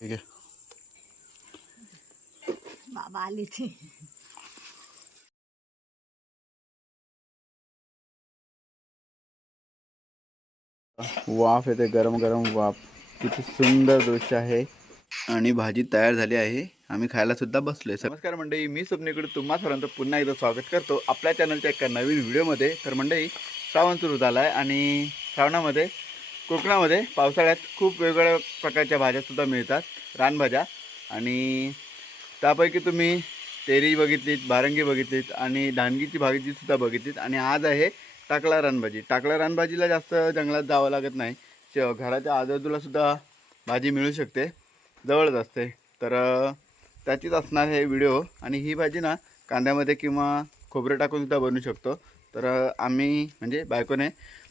ठीक आहे. बाबा आले ते. वाफ येते गरम गरम वाफ. किती सुंदर दृश्य आहे. आणि भाजी तयार झाली आहे. आम्ही खायला सुद्धा बसलोय नमस्कार मंडळी मी स्वप्नीकडे तुम्हा सर्वांचं पुन्हा एकदा स्वागत करतो. आपल्या चॅनलच्या एका नवीन व्हिडिओमध्ये तर मंडळी श्रावण सुरू झाला आहे आणि श्रावणामध्ये कोकणामध्ये पावसाळ्यात खूप वेगवेगळ्या प्रकारच्या भाज्यासुद्धा मिळतात. रानभाज्या. आणि त्यापैकी तुम्ही तेरी बघितलीत भारंगी बघितलीत आणि धानगीची भाजीसुद्धा बघितलीत. आणि आज आहे टाकळा रानभाजी. टाकळा रानभाजीला जास्त जंगलात जावं लागत नाही. श- घराच्या आजूबाजूलासुद्धा भाजी मिळू शकते. जवळच असते. तर त्याचीच असणार हे व्हिडिओ. आणि ही भाजी ना कांद्यामध्ये किंवा खोबरं टाकूनसुद्धा बनवू शकतो. तर आम्ही म्हणजे बायकोने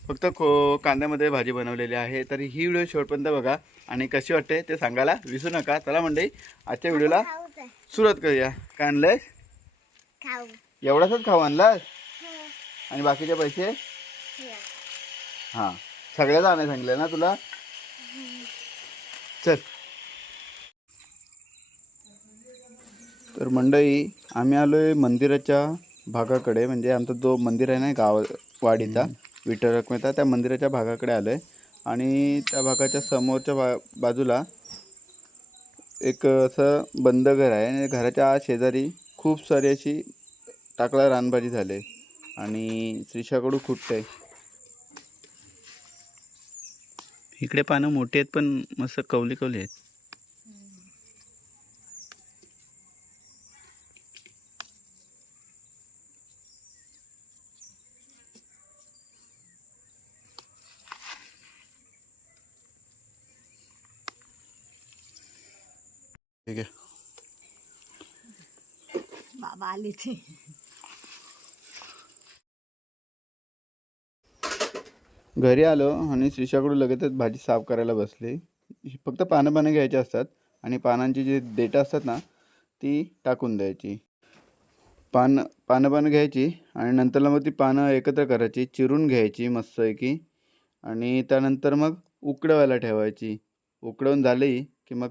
फक्त खो कांद्यामध्ये भाजी बनवलेली आहे. तर ही व्हिडिओ शेवटपर्यंत बघा आणि कशी वाटते ते सांगायला विसरू नका. चला मंडळी आजच्या व्हिडिओला सुरुवात करूया. काय आणलंय? खाऊ. एवढाच खाऊ आणलास? आणि बाकीचे पैसे? हां. सगळ्याच आणायला सांगितलं ना तुला? चल. तर मंडळी आम्ही आलोय मंदिराच्या भागाकडे. म्हणजे आमचा जो मंदिर आहे ना गाव वाडीचा. विठ्ठल मेहता त्या मंदिराच्या भागाकडे आलं आहे आणि त्या भागाच्या समोरच्या बा बाजूला एक असं बंद घर आहे. आणि घराच्या शेजारी खूप सारी अशी टाकळा रानभाजी झाले. आणि श्रीषाकडू खुटते इकडे पानं मोठी आहेत पण मस्त कवली कवली आहेत. ठीक आहे. बाबा आले ते. घरी आलो आणि श्रीषाकडून लगेचच भाजी साफ करायला बसली. फक्त पानं पानं घ्यायची असतात आणि पानांची जी देठं असतात ना ती टाकून द्यायची. पान पानं पानं घ्यायची आणि नंतरला मग ती पानं एकत्र करायची चिरून घ्यायची मस्तपैकी. आणि त्यानंतर मग उकडवायला ठेवायची. उकडवून झाली की मग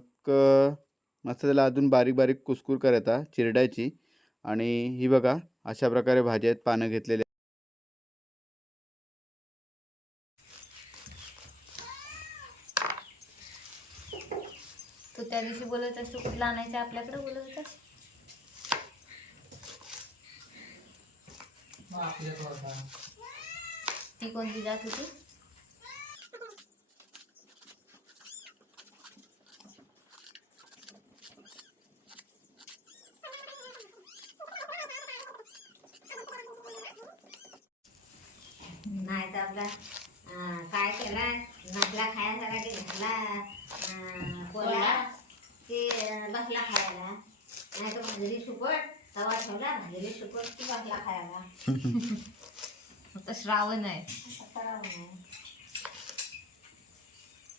मस्त त्याला अजून बारीक बारीक कुसकुर करायचा चिरडायची. आणि ही बघा अशा प्रकारे भाजी आहेत पानं घेतलेले. तू त्या दिवशी बोलत असतो कुठला आणायचं आपल्याकडे बोलत होतास? ती कोणती जात होती? नाही तर आपला काय केला? नसला खायसाठी घेतला पोळा की बसला खायला. नाही तर भाजली सुकट तवा ठेवला भाजली सुकट की बसला खायला. फक्त श्रावण आहे.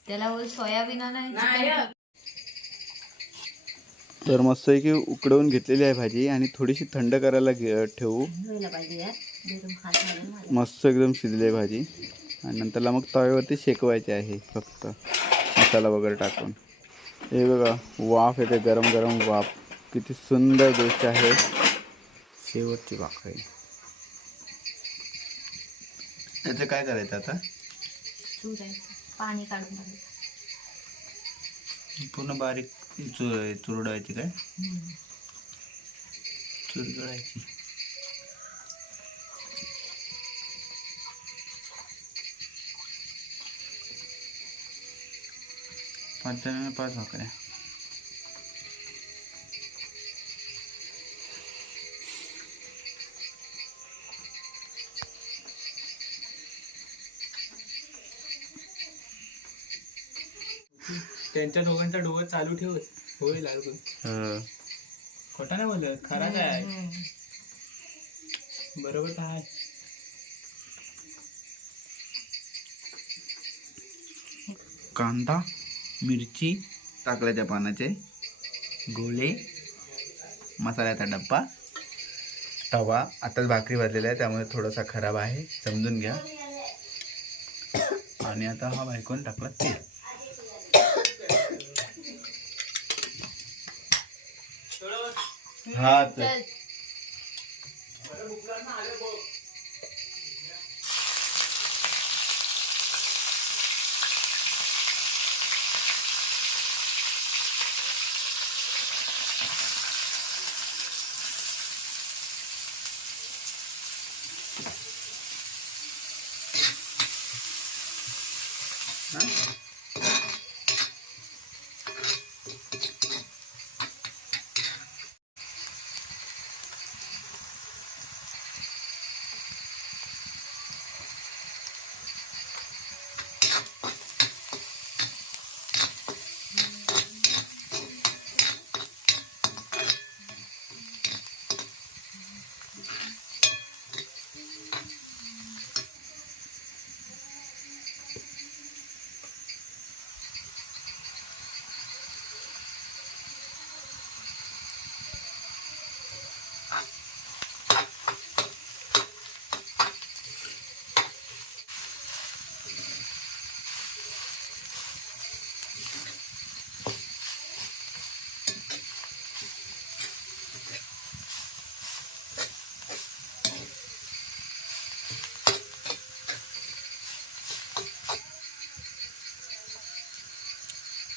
त्याला बोल सोयाबीन नाही. तर मस्त की उकडवून घेतलेली आहे भाजी आणि थोडीशी थंड करायला घे ठेवू. पाहिजे मस्त एकदम शिजली आहे भाजी. आणि नंतरला मग तव्यावरती शेकवायची आहे फक्त. मसाला वगैरे टाकून. हे बघा वाफ येते गरम गरम वाफ. किती सुंदर दृश्य आहे. शेवटची भाकरी. त्याचं काय करायचं आता? पाणी काढून. पूर्ण बारीक चुर चुरडायची काय? चुरगळायची. पाच जणांना पाच भाकऱ्या. त्यांच्या दोघांचा डोळा चालू ठेवच. होय लागून हं. खोटा नाही बोलत खरा काय? बरोबर काय कांदा. मिरची टाकल्याच्या पानाचे गोळे मसाल्याचा डब्बा तवा. आताच भाकरी भाजलेला आहे त्यामुळे थोडासा खराब आहे. समजून घ्या. आणि आता हा बायकोन टाकला तेल. हा तर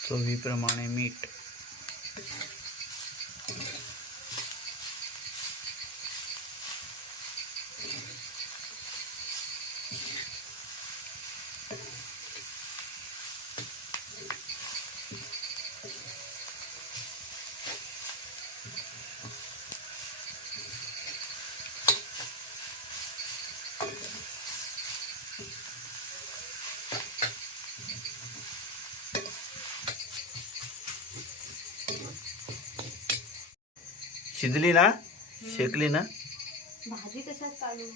चवीप्रमाणे मीठ शिजली ना? शेकली ना? भाजी कशात काढून